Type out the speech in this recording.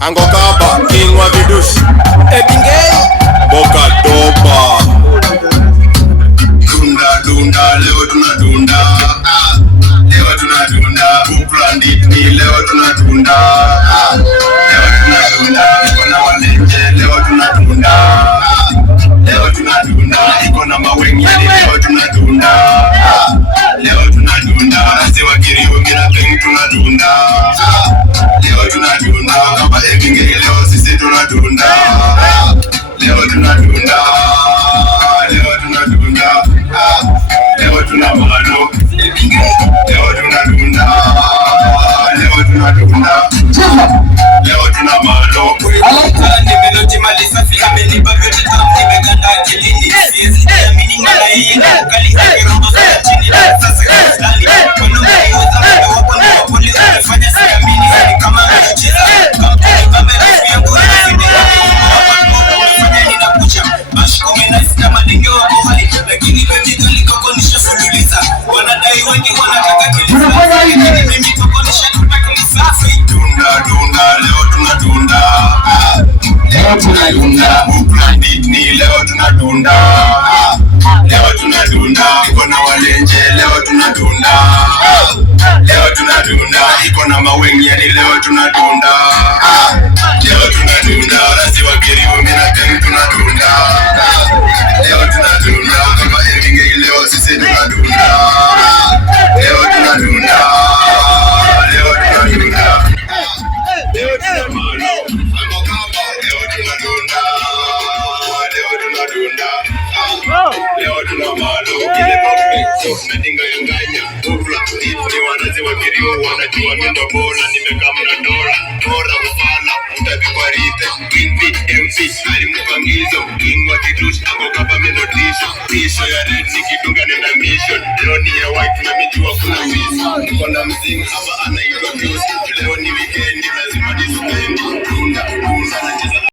Angokaba, king wa vidushi Ebingei, Boka Doba. Dunda, dunda, leo tunadunda. Leo tunadunda, Bukrandi ni leo tunadunda. Leo tunadunda, iko na walenje, leo tunadunda. Leo tunadunda, iko na mawengi, leo tunadunda. Leo tunadunda, ziwa Kiriu mina peng tunadunda. Leo tunadunda, kama Ebingei leo sisi tunadunda. Leo tunadunda, leo tunadunda. Leo tunamano, leo tunadunda. Leo tunadunda, leo tunamano. Nimeloti mali safi amenipa vyote tamu nimeganda akilini. Siwezi niamini mara hii na ukali zake rombo za chini. Sasa kaslani wano mkiweza mendo wapo na wapoli unifanya siamini. Hadi kama mecheza kampuni mamerafi yangu unifidika. Wapani unifanya ninakucha Bashiko menaisi na madenge wako hai. Lakini baby gali koko nisha sululiza. Wanadai wengi wanataka kilisa. Lakini mimi koko nisha tutakilisa. Dunda dunda leo tunadunda. Leo tunadunda, Bukrandi ni leo tunadunda. Leo tunadunda, iko na walenje leo tunadunda. Leo tunadunda, iko na mawengi yani leo tunadunda. Leo tunadunda, ziwa Kiriu mina peng tunadunda. Leo tunadunda, kama Ebingei leo sisi tunadunda. Leo tunadunda, leo tunadunda. Leo tunamano, Angokaba, leo tunadunda. Leo tunadunda, leo tunamano. Kile perfecto, nadinga yanganya. Ufla, ni wanazi wa Kiriu, wanajua mindo bola. Nimekama na dola, bora ufala, utapikwa rite. Winpi, MC, hali mpangizo. King wa kidushi, Angokaba mindo tisho. Tisho ya red, nikidunga nenda mission. Leo ni ya white, na mijua kuna visa. Niko na mzinga, hapa